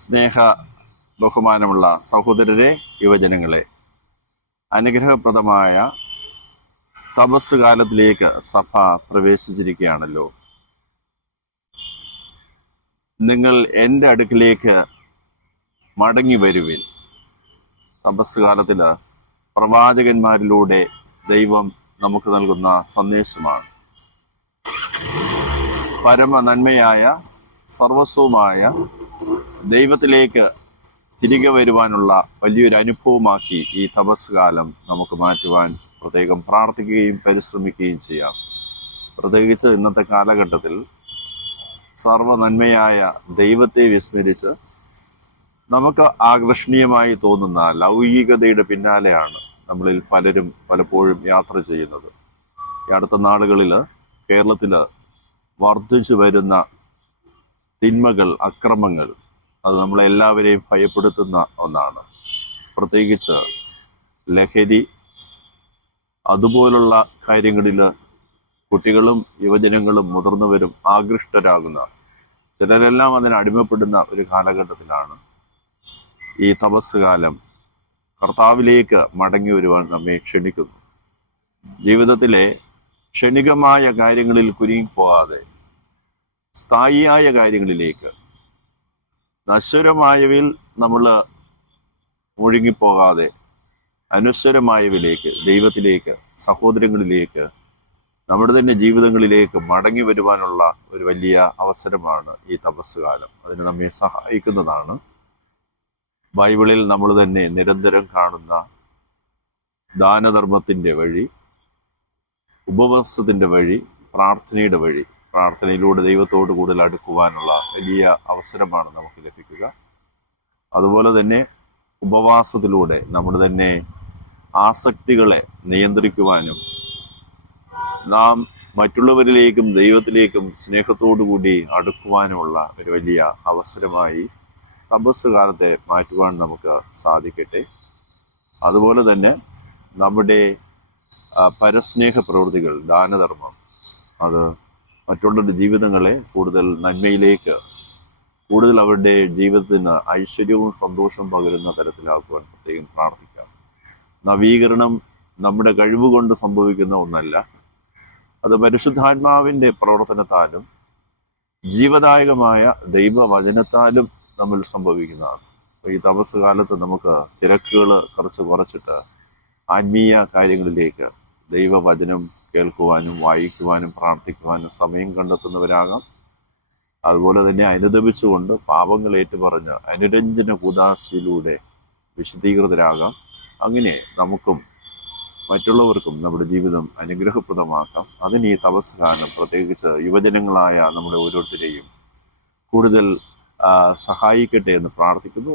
സ്നേഹ ബഹുമാനമുള്ള സഹോദരരെ, യുവജനങ്ങളെ, അനുഗ്രഹപ്രദമായ തപസ് കാലത്തിലേക്ക് സഭ പ്രവേശിച്ചിരിക്കുകയാണല്ലോ. നിങ്ങൾ എൻ്റെ അടുക്കിലേക്ക് മടങ്ങി വരുവിൻ. തപസ് കാലത്തിൽ പ്രവാചകന്മാരിലൂടെ ദൈവം നമുക്ക് നൽകുന്ന സന്ദേശമാണ്. പരമ നന്മയായ സർവസ്വമായ ദൈവത്തിലേക്ക് തിരികെ വരുവാനുള്ള വലിയൊരു അനുഭവമാക്കി ഈ തപസ് കാലം നമുക്ക് മാറ്റുവാൻ പ്രത്യേകം പ്രാർത്ഥിക്കുകയും പരിശ്രമിക്കുകയും ചെയ്യാം. പ്രത്യേകിച്ച് ഇന്നത്തെ കാലഘട്ടത്തിൽ സർവനന്മയായ ദൈവത്തെ വിസ്മരിച്ച് നമുക്ക് ആകർഷണീയമായി തോന്നുന്ന ലൗകികതയുടെ പിന്നാലെയാണ് നമ്മളിൽ പലരും പലപ്പോഴും യാത്ര ചെയ്യുന്നത്. ഈ അടുത്ത നാളുകളിൽ കേരളത്തിൽ വർദ്ധിച്ചു വരുന്ന തിന്മകൾ, അക്രമങ്ങൾ, അത് നമ്മളെല്ലാവരെയും ഭയപ്പെടുത്തുന്ന ഒന്നാണ്. പ്രത്യേകിച്ച് ലഹരി, അതുപോലുള്ള കാര്യങ്ങളിൽ കുട്ടികളും യുവജനങ്ങളും മുതിർന്നവരും ആകൃഷ്ടരാകുന്ന, ചിലരെല്ലാം അതിന് അടിമപ്പെടുന്ന ഒരു കാലഘട്ടത്തിലാണ് ഈ തപസ് കാലം കർത്താവിലേക്ക് മടങ്ങി വരുവാൻ നമ്മെ ക്ഷണിക്കുന്നു. ജീവിതത്തിലെ ക്ഷണികമായ കാര്യങ്ങളിൽ കുരുങ്ങിപ്പോകാതെ സ്ഥായിയായ കാര്യങ്ങളിലേക്ക്, നശ്വരമായവയിൽ നമ്മൾ മുഴുങ്ങിപ്പോകാതെ അനശ്വരമായവയിലേക്ക്, ദൈവത്തിലേക്ക്, സഹോദരങ്ങളിലേക്ക്, നമ്മുടെ തന്നെ ജീവിതങ്ങളിലേക്ക് മടങ്ങി വരുവാനുള്ള ഒരു വലിയ അവസരമാണ് ഈ തപസ് കാലം. അതിന് നമ്മെ സഹായിക്കുന്നതാണ് ബൈബിളിൽ നമ്മൾ തന്നെ നിരന്തരം കാണുന്ന ദാനധർമ്മത്തിൻ്റെ വഴി, ഉപവാസത്തിൻ്റെ വഴി, പ്രാർത്ഥനയുടെ വഴി. പ്രാർത്ഥനയിലൂടെ ദൈവത്തോട് കൂടുതൽ അടുക്കുവാനുള്ള വലിയ അവസരമാണ് നമുക്ക് ലഭിക്കുക. അതുപോലെ തന്നെ ഉപവാസത്തിലൂടെ നമ്മുടെ തന്നെ ആസക്തികളെ നിയന്ത്രിക്കുവാനും നാം മറ്റുള്ളവരിലേക്കും ദൈവത്തിലേക്കും സ്നേഹത്തോടു കൂടി അടുക്കുവാനുമുള്ള ഒരു വലിയ അവസരമായി തപസ് കാലത്തെ മാറ്റുവാൻ നമുക്ക് സാധിക്കട്ടെ. അതുപോലെ തന്നെ നമ്മുടെ പരസ്നേഹ പ്രവൃത്തികൾ, ദാനധർമ്മം, അത് മറ്റുള്ളവരുടെ ജീവിതങ്ങളെ കൂടുതൽ നന്മയിലേക്ക്, കൂടുതൽ അവരുടെ ജീവിതത്തിന് ഐശ്വര്യവും സന്തോഷവും പകരുന്ന തരത്തിലാക്കുവാൻ പ്രത്യേകം പ്രാർത്ഥിക്കാം. നവീകരണം നമ്മുടെ കഴിവുകൊണ്ട് സംഭവിക്കുന്ന ഒന്നല്ല, അത് പരിശുദ്ധാത്മാവിൻ്റെ പ്രവർത്തനത്താലും ജീവദായകമായ ദൈവവചനത്താലും നമ്മൾ സംഭവിക്കുന്നതാണ്. അപ്പോൾ ഈ തപസ് കാലത്ത് നമുക്ക് തിരക്കുകൾ കുറച്ചിട്ട് ആത്മീയ കാര്യങ്ങളിലേക്ക്, ദൈവവചനം കേൾക്കുവാനും വായിക്കുവാനും പ്രാർത്ഥിക്കുവാനും സമയം കണ്ടെത്തുന്നവരാകാം. അതുപോലെ തന്നെ അനുദപിച്ചുകൊണ്ട് പാപങ്ങൾ ഏറ്റുപറഞ്ഞ് അനുരഞ്ജന കൂദാശയിലൂടെ വിശദീകൃതരാകാം. അങ്ങനെ നമുക്കും മറ്റുള്ളവർക്കും നമ്മുടെ ജീവിതം അനുഗ്രഹപ്രദമാക്കാം. അതിന് ഈ തപസ് കാലം, പ്രത്യേകിച്ച് യുവജനങ്ങളായ നമ്മുടെ ഓരോരുത്തരെയും കൂടുതൽ സഹായിക്കട്ടെ എന്ന് പ്രാർത്ഥിക്കുന്നു.